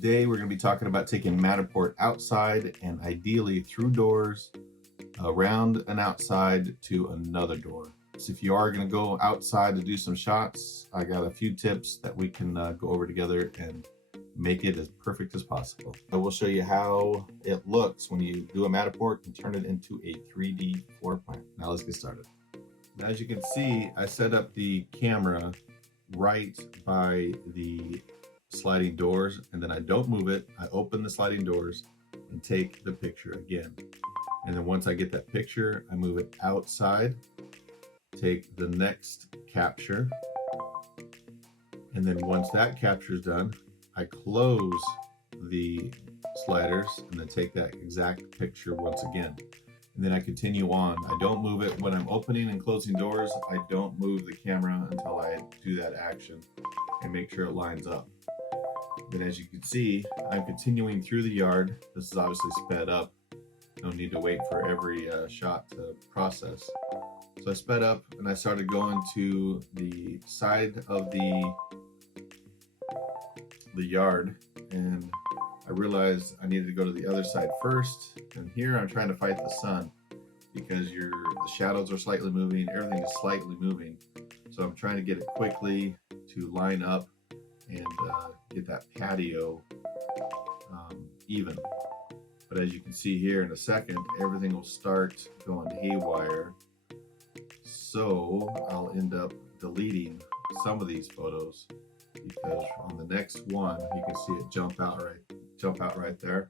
Today we're going to be talking about taking Matterport outside and ideally through doors, around and outside to another door. So if you are going to go outside to do some shots, I got a few tips that we can go over together and make it as perfect as possible. I will show you how it looks when you do a Matterport and turn it into a 3D floor plan. Now let's get started. Now, as you can see, I set up the camera right by the sliding doors, and then I don't move it. I open the sliding doors and take the picture again. And then once I get that picture, I move it outside, take the next capture. And then once that capture is done, I close the sliders and then take that exact picture once again. And then I continue on. I don't move it when I'm opening and closing doors. I don't move the camera until I do that action and make sure it lines up. Then as you can see, I'm continuing through the yard. This is obviously sped up. No need to wait for every shot to process. So I sped up and I started going to the side of the yard, and I realized I needed to go to the other side first. And here I'm trying to fight the sun because the shadows are slightly moving, everything is slightly moving. So I'm trying to get it quickly to line up and get that patio even. But as you can see here in a second, everything will start going haywire. So I'll end up deleting some of these photos because on the next one, you can see it jump out right there.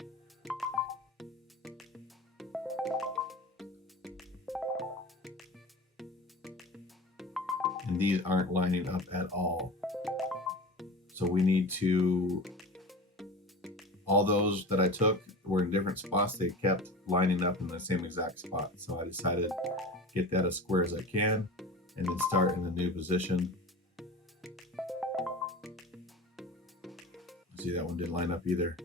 And these aren't lining up at all. So we need to, all those that I took were in different spots. They kept lining up in the same exact spot. So I decided to get that as square as I can and then start in the new position. See, that one didn't line up either.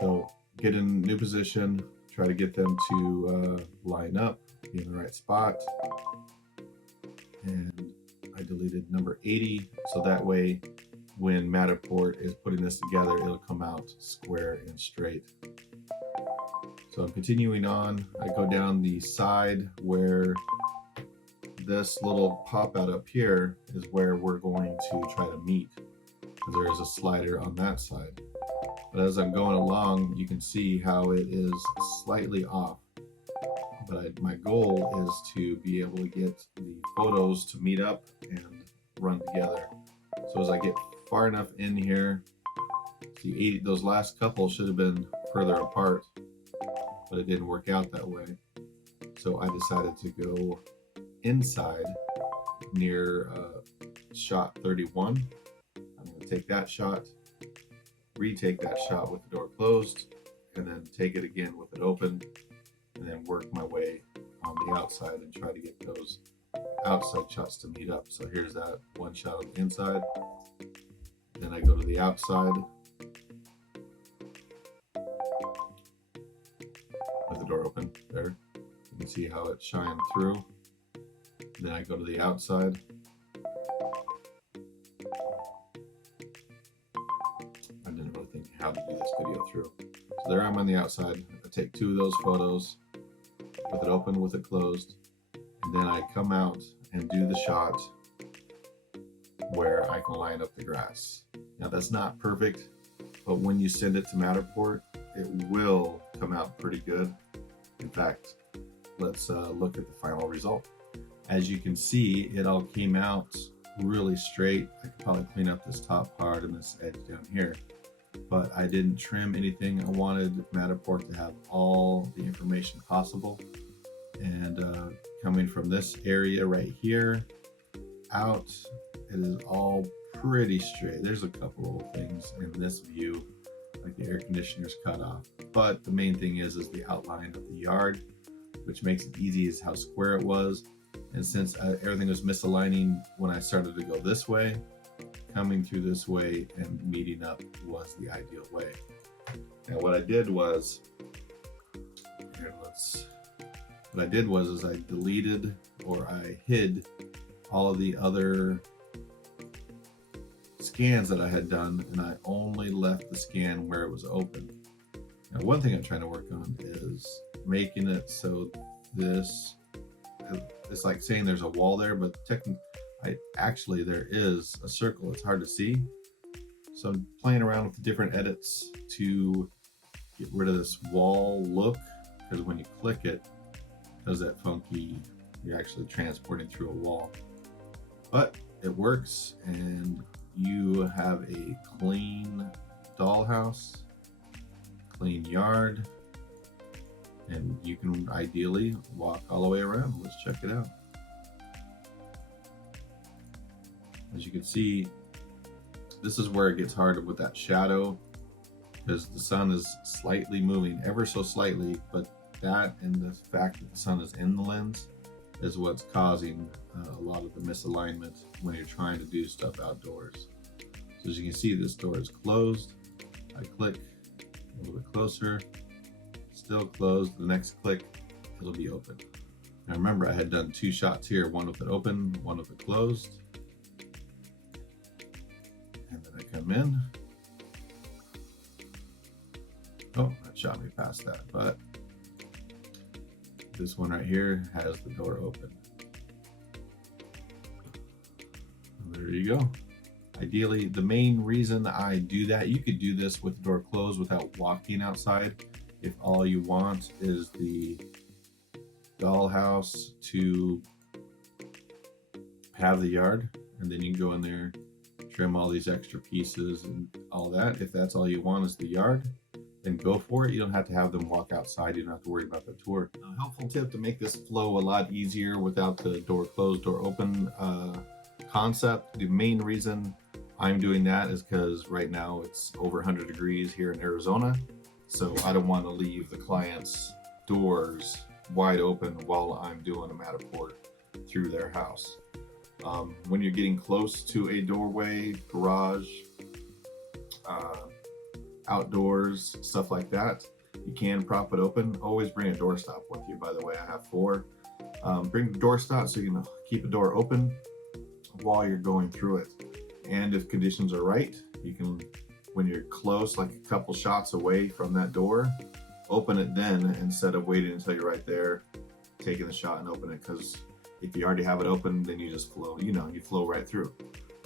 So get in a new position, try to get them to line up, be in the right spot. And I deleted number 80, so that way when Matterport is putting this together, it'll come out square and straight. So I'm continuing on. I go down the side where this little pop out up here is where we're going to try to meet, because there is a slider on that side. But as I'm going along, you can see how it is slightly off. But my goal is to be able to get the photos to meet up and run together. So as I get far enough in here, see, those last couple should have been further apart, but it didn't work out that way. So I decided to go inside near shot 31. I'm going to take that shot, retake that shot with the door closed, and then take it again with it open, and then work my way on the outside and try to get those outside shots to meet up. So here's that one shot on the inside. Then I go to the outside with the door open there. You can see how it shined through. Then I go to the outside. I didn't really think how to do this video through. So there I'm on the outside. I take two of those photos with it open, with it closed. And then I come out and do the shot where I can line up the grass. Now that's not perfect, but when you send it to Matterport, it will come out pretty good. In fact, let's look at the final result. As you can see, it all came out really straight. I could probably clean up this top part and this edge down here, but I didn't trim anything. I wanted Matterport to have all the information possible. And coming from this area right here out, it is all pretty straight. There's a couple little things in this view, like the air conditioner's cut off, but the main thing is the outline of the yard, which makes it easy is how square it was. And since everything was misaligning when I started to go this way, coming through this way and meeting up was the ideal way. Now what I did was, I deleted, or I hid all of the other scans that I had done, and I only left the scan where it was open. Now, one thing I'm trying to work on is making it so this, it's like saying there's a wall there, but actually there is a circle. It's hard to see. So I'm playing around with the different edits to get rid of this wall look, because when you click it, it does that funky, you're actually transporting through a wall. But it works, and you have a clean dollhouse, clean yard, and you can ideally walk all the way around. Let's check it out. As you can see, this is where it gets hard with that shadow, because the sun is slightly moving, ever so slightly, but that and the fact that the sun is in the lens is what's causing a lot of the misalignment when you're trying to do stuff outdoors. So as you can see, this door is closed. I click a little bit closer, still closed. The next click, it'll be open. Now remember, I had done 2 shots here, one with it open, one with it closed. And then I come in. Oh, that shot me past that, but this one right here has the door open. And there you go. Ideally, the main reason I do that, you could do this with the door closed without walking outside. If all you want is the dollhouse to have the yard, and then you can go in there, trim all these extra pieces and all that. If that's all you want is the yard, then go for it. You don't have to have them walk outside. You don't have to worry about the tour. A helpful tip to make this flow a lot easier without the door closed, door open concept. The main reason I'm doing that is because right now it's over 100 degrees here in Arizona. So I don't want to leave the client's doors wide open while I'm doing a Matterport through their house. When you're getting close to a doorway, garage, outdoors, stuff like that, you can prop it open. Always bring a doorstop with you, by the way. I have 4. Bring the doorstop so you can keep a door open while you're going through it. And if conditions are right, you can, when you're close, like a couple shots away from that door, open it then instead of waiting until you're right there, taking the shot and open it. Because if you already have it open, then you just flow, you flow right through.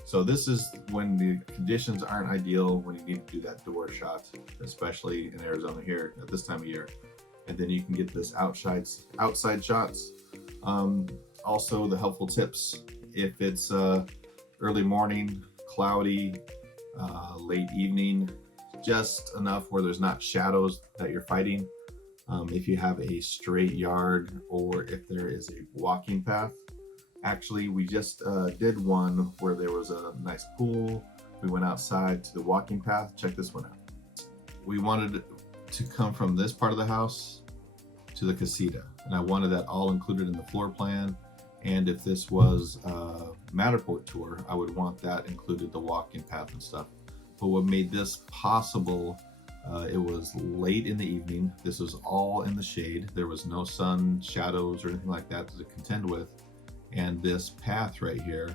So this is when the conditions aren't ideal, when you need to do that door shot, especially in Arizona here at this time of year. And then you can get this outside shots. Also, the helpful tips, if it's early morning, cloudy, late evening, just enough where there's not shadows that you're fighting. If you have a straight yard, or if there is a walking path. Actually, we just did one where there was a nice pool. We went outside to the walking path. Check this one out. We wanted to come from this part of the house to the casita, and I wanted that all included in the floor plan. And if this was a Matterport tour, I would want that included, the walking path and stuff. But what made this possible, it was late in the evening. This was all in the shade. There was no sun, shadows, or anything like that to contend with. And this path right here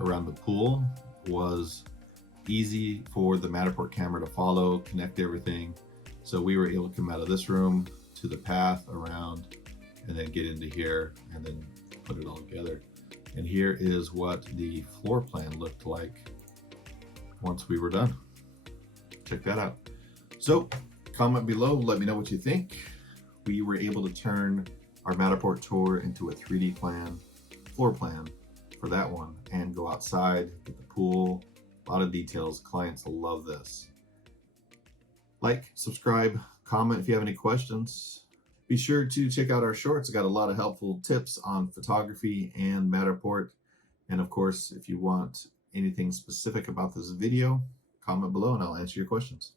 around the pool was easy for the Matterport camera to follow, connect everything. So we were able to come out of this room to the path around, and then get into here, and then put it all together. And here is what the floor plan looked like once we were done. Check that out. So comment below, let me know what you think. We were able to turn our Matterport tour into a 3D floor plan for that one, and go outside, get the pool, a lot of details. Clients love this. Like, subscribe, comment if you have any questions. Be sure to check out our shorts. I got a lot of helpful tips on photography and Matterport. And of course, if you want anything specific about this video, comment below and I'll answer your questions.